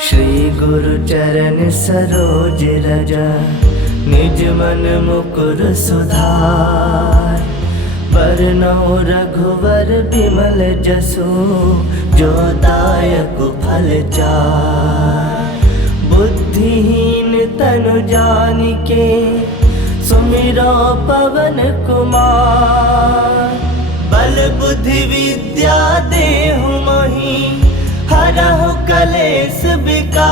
श्री गुरु चरण सरोज रज, निज मन मुकुर सुधार। बरनउँ रघुवर बिमल जसु, जो दायक फल चार। बुद्धिहीन तनु जानिके, सुमिरो पवन कुमार। बल बुद्धि विद्या देहु मोहि, हरहु कलेश विकार।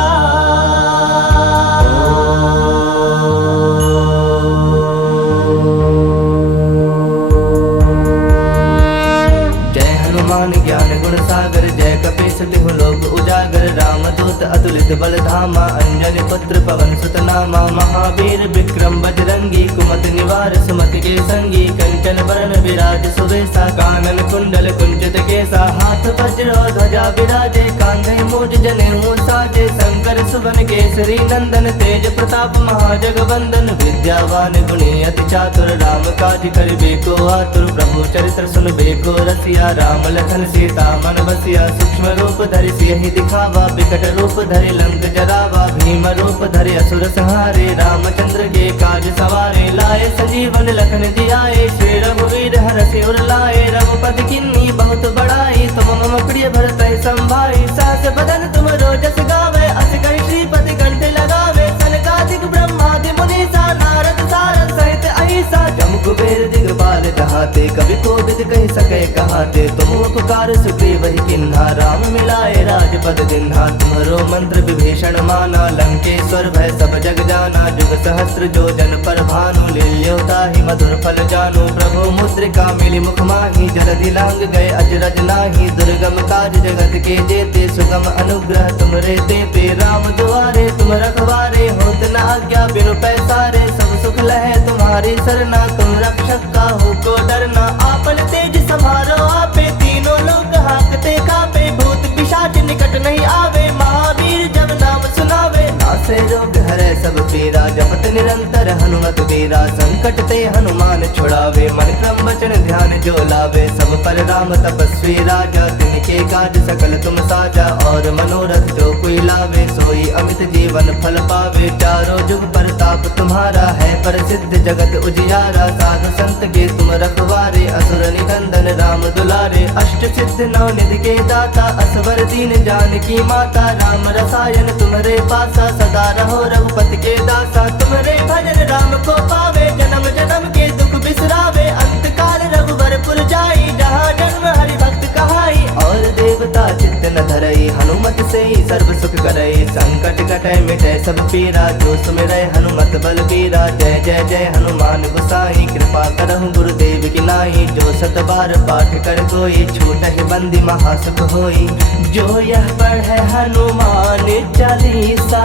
जय हनुमान ज्ञान गुण सागर, जय कपीस तिहु लोक उजागर। रामदूत अतुलित बल धामा, अंजनी पुत्र पवन सुत नामा। महावीर विक्रम बजरंगी, कुमति निवार सुमति के संगी। कंचन बरन विराज सुबेसा, कानन कुंडल कुंचित केसा। हाथ वज्र ध्वजा विराजे, कांधे मूज जनेऊ साजे। शंकर सुवन केसरी नंदन, तेज प्रताप महाजगवंदन। विद्यावान गुणी अति चातुर, राम काज करिबे को आतुर। प्रभु चरित्र सुनबे को रसिया, राम लखन सीता मन बसिया। सूक्ष्म रूप धरि सियहि दिखावा, विकट रूप धरि लंक जरावा। भीम रूप धरि असुर संहारे, रामचंद्र के काज सवारे। लाए सजीवन लखन जियाए, श्री रघुवीर हरषि उर लाए। रघुपति किन्नी बहुत बड़ाई, तुम मम प्रिय भरत संभाई। सहस बदन तुम रोजस गावे, अस कहि श्रीपति कंठ लगावे। सनकादिक ब्रह्मादि मुनीसा, नारद सारद सहित अहिसा। जम कुबेर दिगपाल कहाते, कवि कोविद कहि सके कहाते। तुम उपकार सुग्रीव ही किन्हा, राम मिलाए राजपद दिन्हा। तुम्हरो मंत्र विभीषण माना, लंकेश्वर भय सब जग जाना। जुग सहस्त्र जो जन पर भानु, लील्योता ही मधुर फल जानू। प्रभु मुद्रिका मिली मुख माही, जलधि लांग गए अजरज नाही। दुर्गम काज जगत के जेते, सुगम अनुग्रह तुमरे तेते। राम दुआरे तुम रखवारे, होत न आज्ञा बिनु पैसारे। सब सुख लहे तुम्हारी सरना, तुम रक्षक काहू को डरना। आपन तेज समारो आपे, तीनों लोग हाकते कापे। भूत पिशाच निकट नहीं आवे, महावीर जब नाम सुनावे। नासे रोग हरै सब पीरा, जपत निरंतर हनुमत वीरा। संकट ते हनुमान छुड़ावे, मन क्रम वचन ध्यान जो लावे। सब पर राम तपस्वी राजा, तिनके काज सकल तुम साजा। और मनोरथ जो कोई लावे, सोई अमित जीवन फल पावे। चारों जुग परताप तुम्हारा है, प्रसिद्ध जगत उजियारा। साधु संत के तुम रखवारे, असुर निकंदन राम दुलारे। अष्ट सिद्ध नौ निधि के दाता, असवर दीन जानकी माता। राम रसायन तुम्हारे पासा, सदा रहो रघुपति के दासा। तुम्हारे भजन राम को पावे, जन्म जन्म के दुख बिसरावे। अंत काल रघुबर पुर जाई, जहाँ जन्म हरि भक्त कहाई। और देवता चित्त न धरई, हनुमत से ही सर्व सुख करई। संकट कटै मिटै सब पीरा, जो सुमिरै हनुमत बल बीरा। जय जय जय हनुमान गोसाई, कृपा करहु गुरुदेव की नाई। जो सत बार पाठ कर कोई, छूटहि बंदी महासुख होई। जो यह पढ़ै हनुमान चालीसा,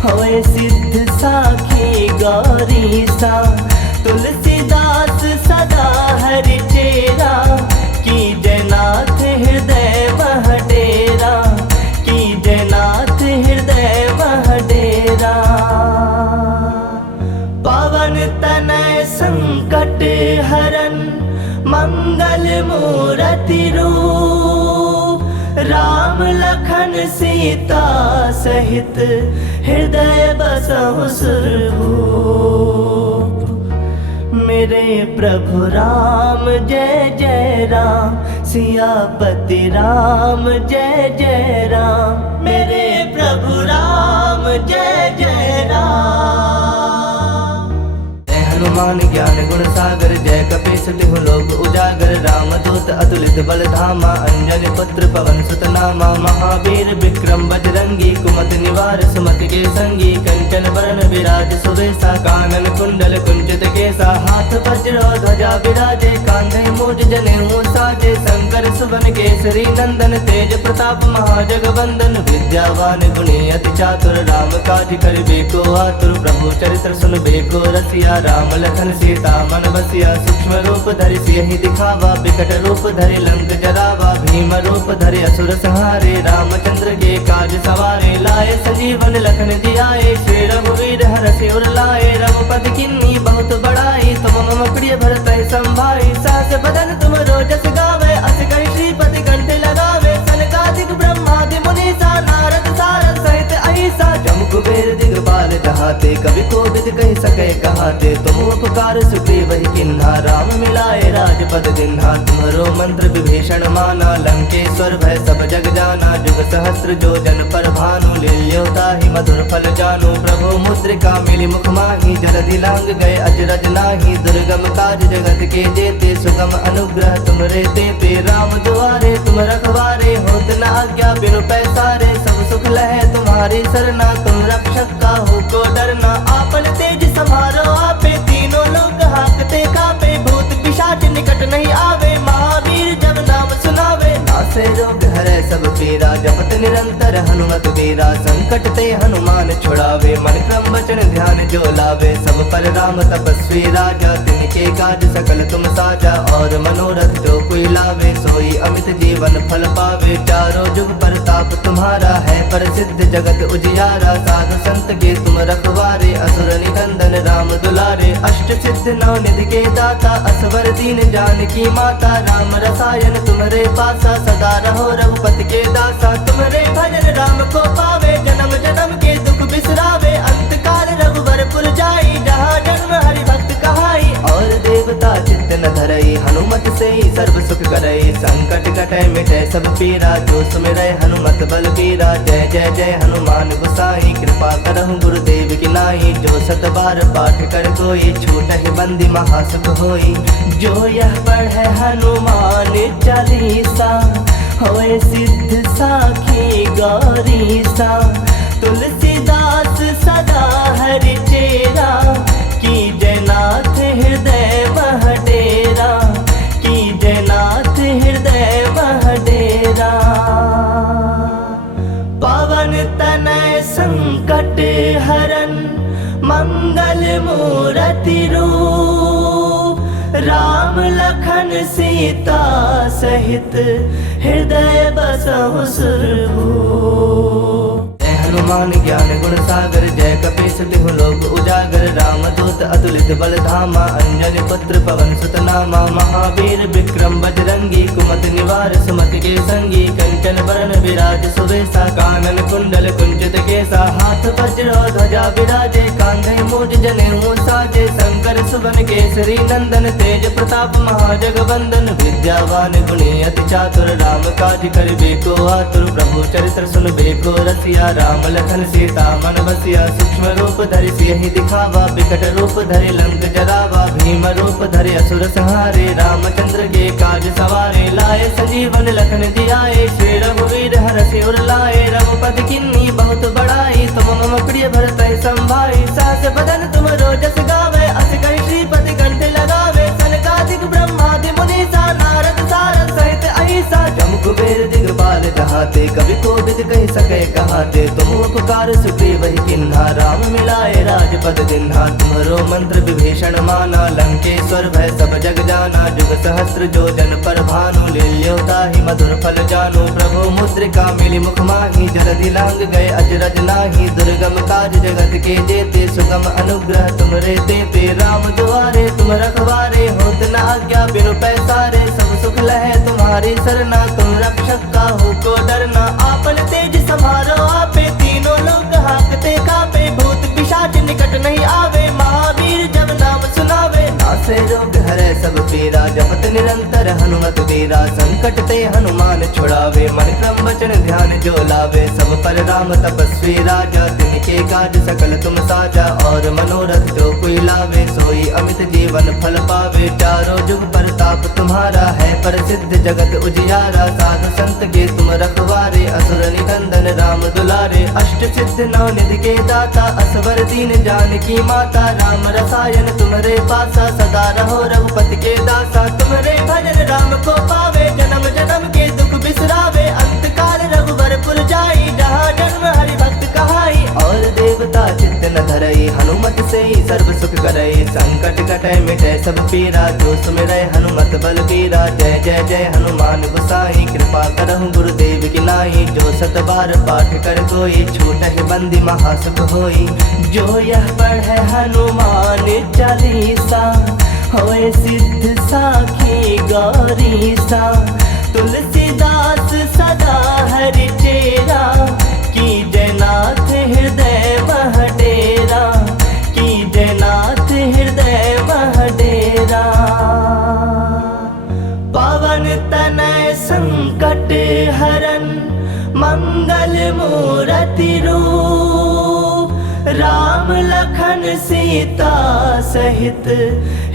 होए सिद्ध साखी गौरीसा। तुलसीदास सदा हरि चेरा, कीजय नाथ हृदय मह डेरा। कीजय नाथ हृदय मह डेरा। पवन तनय संकट हरन, मंगल मूरति रूप। राम लखन सीता सहित, हृदय बसहु सुरभूप। मेरे प्रभु राम जय जय राम, सियापति राम जय जय राम। मेरे प्रभु राम जय जय राम। हनुमान ज्ञान गुण सागर, जय कपीस तिहु लोक उजागर। रामदूत अतुलित बल धामा, अंजनी पुत्र पवन सुत नामा। महावीर विक्रम बजरंगी, कुमति निवार सुमति के संगी। कंचन बरन विराज सुबेसा, कानन कुंडल कुंचित केसा। हाथ वज्र ध्वजा विराजे, कांधे मूज जनेऊ साजे। शंकर सुवन केसरी नंदन, तेज प्रताप महाजगवंदन। विद्यावान गुणी अति चातुर, राम काज करिबे को आतुर। प्रभु चरित्र सुनबे को रसिया, राम लखन सीता मन बसिया। सूक्ष्म रूप धरि सियहि दिखावा, विकट रूप धरि लंक जरावा। भीम रूप धरि असुर संहारे, रामचंद्र के काज सवारे। लाए सजीवन लखन जियाए, श्री रघुवीर हरषि उर लाए। रघुपति किन्नी बहुत बड़ाई, तुम मम प्रिय भरत संभाई। सहस बदन तुम रोजस गावे, अस कहि श्रीपति कंठ लगावे। सनकादिक ब्रह्मादि मुनीसा, नारद सारद सहित जहाते, कभी कोविद कह सके कहाते। तुम उपकार सुग्रीव ही किन्हा, राम मिलाए राजपद दिन्हा। तुम्हारो मंत्र विभीषण माना, लंकेश्वर भय सब जग जाना। जुग सहस्त्र जो जन पर भानु, लील्योता ही मधुर फल जानू। प्रभु मुद्रिका मिली मुख माही, जलधि लांग गए अजरज नाही। दुर्गम काज जगत के जेते, सुगम अनुग्रह तुमरे तेते। राम दुआरे तुम रखवारे, होत न आज्ञा बिनु पैसारे। सब सुख लहे तुम्हारी सरना, तुम रक्षक का हो को डरना। आपन तेज समारो आपे, तीनों लोग हाकते कापे। भूत पिशाच निकट नहीं आवे, महावीर जब नाम सुनावे। नासे रोग हरे सब पीरा, जपत निरंतर हनुमत वीरा। संकट ते हनुमान छुड़ावे, मन क्रम वचन ध्यान जो लावे। सब पर राम तपस्वी राजा, तिनके काज सकल तुम साजा। और मनोरथ जो कोई लावे, सोई अमित जीवन फल पावे। चारों जुग परताप तुम्हारा है, प्रसिद्ध जगत उजियारा। साधु संत के तुम रखवारे, असुर निकंदन राम दुलारे। अष्ट सिद्ध नौ निधि के दाता, असवर दीन जानकी माता। राम रसायन तुम्हारे पासा, सदा रहो रघुपति के दासा। तुम्हारे भजन राम को पावे, जन्म जन्म के दुख बिसरावे। अंत काल रघुबर पुर जाई, जहाँ जन्म हरि भक्त कहाई। और देवता चित्त न धरई, हनुमत से ही सर्व सुख करई। संकट कटे मिटे सब पीरा, जो सुमिरै हनुमत बल बीरा। जय जय जय हनुमान गोसाई, कृपा करहु गुरुदेव की नाई। जो सत बार पाठ कर कोई, छूटहि बंदी महासुख होई। जो यह पढ़े हनुमान चालीसा, होए सिद्ध साखी गौरीसा। तुलसीदास सदा हरि चेरा, की जयनाथ हृदय मह डेरा। की जयनाथ हृदय मह डेरा। पवन तनय संकट हरन, मंगल मूरति रूप। राम लखन सीता सहित, हृदय बसहु सुरभूप। हनुमान ज्ञान गुण सागर, जय कपीस तिहु लोक उजागर। राम दूत अतुलित बल धामा, अंजनी पुत्र पवन सुत नामा। महावीर विक्रम बजरंगी, कुमत निवार सुमति के संगी। कंचन बरन विराज सुबेसा, कानन कुंडल कुंचित केसा। हाथ वज्र ध्वजा विराजे, कांधे मूज जनेऊ साजे। शंकर सुवन केसरी नंदन, तेज प्रताप महाजगवंदन। विद्यावान गुणी अति चातुर, राम काज करिबे को आतुर। प्रभु चरित्र सुनबे को रसिया, राम लखन सीता मन बसिया। सूक्ष्म रूप धरि सियहि दिखावा, बिकट रूप धरि लंक जरावा। भीम रूप धरि असुर संहारे, रामचंद्र के काज सवारे। लाए संजीवन लखन जियाए, श्री रघुवीर हरषि उर लाए। रघुपति किन्नी बहुत बड़ाई, तुम मम प्रिय भरत संभाई। सहस बदन तुम रोजस गावे, अस कहि श्रीपति कंठ लगावे। सनकादिक ब्रह्मादि मुनीसा, नारद सारद सहित अहिसा। जम कुबेर दिगपाल जहाते, कभी कोविद कह सके कहाते। तुम उपकार सुग्रीव ही किन्हा, राम मिलाए राजपद दिन्हा। तुम्हारो मंत्र विभीषण माना, लंकेश्वर भय सब जग जाना। जुग सहस्त्र जो जन पर भानु, लील्योता ही मधुर फल जानू। प्रभु मुद्रिका मिली मुख माही, जलधि लांग गए अजरज नाही। दुर्गम काज जगत के जेते, सुगम अनुग्रह तुमरे तेते। राम दुआरे तुम रखवारे, होत न आज्ञा बिनु पैसारे। सब सुख लहे तुम्हारी सरना, तुम रक्षक का हो को डरना। आपन तेज समारो आपे, तीनों लोग हाकते कापे। भूत पिशाच निकट नहीं आवे, महावीर जब नाम सुनावे। नासे रोग हरे सब पीरा, जपत निरंतर हनुमत वीरा। संकट ते हनुमान छुड़ावे, मन क्रम वचन ध्यान जो लावे। सब पर राम तपस्वी राजा, तिनके काज सकल तुम साजा। और मनोरथ जो कोई लावे, सोई अमित जीवन फल पावे। चारों जुग परताप तुम्हारा है, प्रसिद्ध जगत उजियारा। साधु संत के तुम रखवारे, असुर निकंदन राम दुलारे। अष्ट सिद्ध नौ निधि के दाता, असवर दीन जानकी माता। राम रसायन तुम्हारे पासा, सदा रहो रघुपति के दासा। तुम्हारे भजन राम को पावे, जन्म जन्म के दुख बिसरावे। अंत काल रघुबर पुर जाई, जहाँ जन्म हरि भक्त कहाई। और देवता चित्त न धरई, हनुमत से ही सर्व सुख करई। संकट कटे मिटे सब पीरा, जो सुमिरै हनुमत बल बीरा। जय जय जय हनुमान गोसाई, कृपा करहु गुरुदेव की नाई। जो सत बार पाठ कर कोई, छूटहि बंदी महासुख होई। जो यह पढ़े हनुमान चालीसा, होए सिद्ध साखी गौरीसा। तुलसीदास सदा हरि चेरा, की जयनाथ हृदय मह डेरा। मंगल मूरति रूप, राम लखन सीता सहित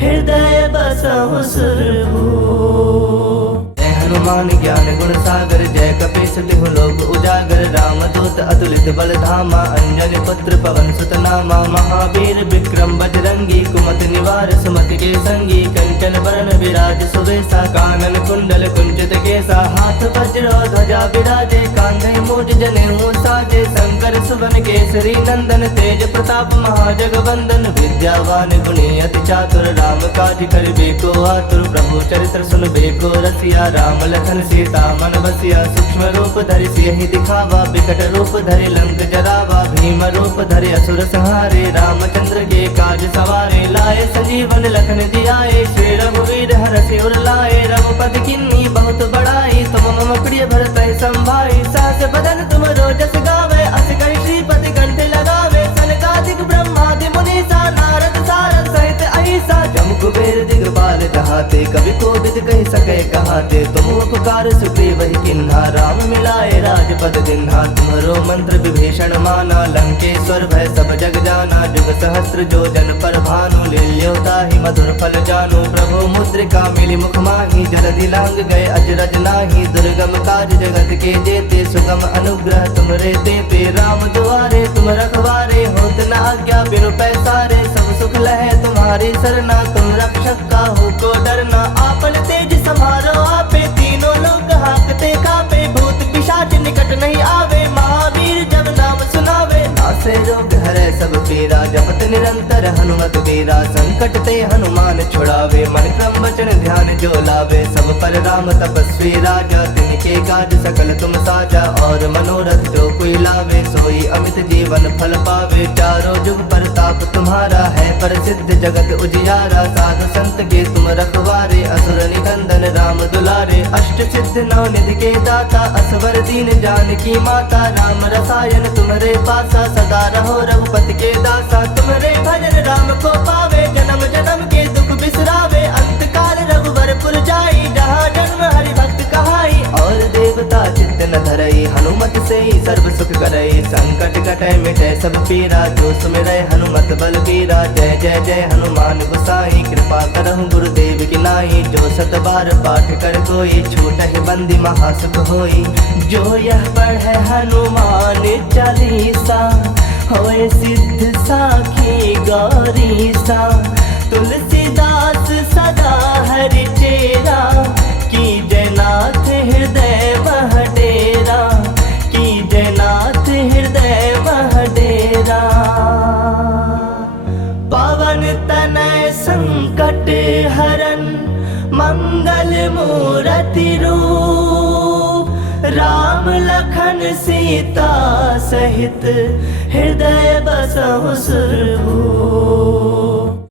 हृदय बसहु सुरभूप। हनुमान ज्ञान गुण सागर, जय कपीस तिहु लोक उजागर, रामदूत अतुलित बल धामा, अंजनी पुत्र पवन सुत नामा, महावीर विक्रम बजरंगी, कुमति निवार सुमति के संगी, कंचन बरन विराज सुबेसा, कानन कुंडल कुंचित केसा, हाथ वज्र ध्वजा विराजे, कांधे मूज जनेऊ साजे, शंकर सुवन केसरी नंदन, तेज प्रताप महाजगवंदन, विद्यावान गुणी अति चातुर, राम काज करिबे को आतुर, प्रभु चरित्र सुनबे को रसिया, राम लखन सीता मन बसिया, सूक्ष्म रूप धरि सियहि दिखावा, विकट रूप धरि लंक जरावा, भीम रूप धरि असुर संहारे, रामचंद्र के काज सवारे, लाए संजीवन लखन जियाए, श्री रघुवीर हरषि उर लाए, रघुपति किन्नी बहुत बड़ाई, तुम मम प्रिय भरत संभाई, सहस बदन तुम रोजस गावे, अस कहि श्रीपति कंठ लगावे, सनकादिक ब्रह्मादि मुनीसा, नारद सारद सहित अहिसा, जम कुबेर दिगपाल कहाते, कवि कोविद कहि सके कहाते, तुम उपकार सुग्रीव ही किन्हा, राम मिलाए राजपद दिन्हा, तुम्हरो मंत्र विभीषण माना, लंकेश्वर भय सब जग जाना, जुग सहस्त्र जो जन पर भानु, लील्योता ही मधुर फल जानु, प्रभु मुद्रिका मिली मुख माही, जलधि लांग गए अजरज नाही, दुर्गम काज जगत के जेते, सुगम अनुग्रह तुमरे देते, राम दुआरे तुम रखवारे, होत न आज्ञा बिनु पैसारे, सब सुख लहे तुम्हारी सरना, तुम रक्षक काहू को डरना, आपन तेज समारो आपे, तीनों लोग हाकते कापे, भूत पिशाच निकट नहीं आवे, महावीर जब नाम सुनावे, नासे रोग हरे सब पीरा, जपत निरंतर हनुमत वीरा, संकट ते हनुमान छुड़ावे, मन क्रम वचन ध्यान जो लावे, सब पर राम तपस्वी राजा, तिनके काज सकल तुम साजा, और मनोरथ जो कोई लावे, सोई अमित जीवन फल पावे, चारों जुग परताप तुम्हारा है प्रसिद्ध जगत उजियारा, साधु संत के तुम रखवारे, असुर निकंदन राम दुलारे, अष्ट सिद्ध नौ निधि के दाता, असवर दीन जानकी माता, राम रसायन तुम्हारे पासा, सदा रहो रघुपति के दासा, तुम्हारे भजन राम को पावे, जन्म जन्म के दुख बिसरावे, अंत काल रघुवर पुर जाई, जहाँ जन्म हरि भक्त कहाई, और देवता चित्त न धरई, हनुमत से ही सर्व सुख करई, संकट कटै मिटै सब पीरा, जो सुमिरै हनुमत बल बीरा, जय जय जय हनुमान गोसाई, कृपा करहु गुरुदेव की नाई, जो सत बार पाठ कर कोई, छूटहि बंदी महासुख होई, जो यह पढ़े हनुमान चालीसा, होए सिद्ध साखी गौरीसा, तुलसीदास सदा हरि चेरा, की जयनाथ हृदय मह डेरा, की जयनाथ हृदय मह डेरा, पवन तनय संकट हरन, मंगल मूरति रूप, राम लखन सीता सहित हृदय बसहु सुरभूप।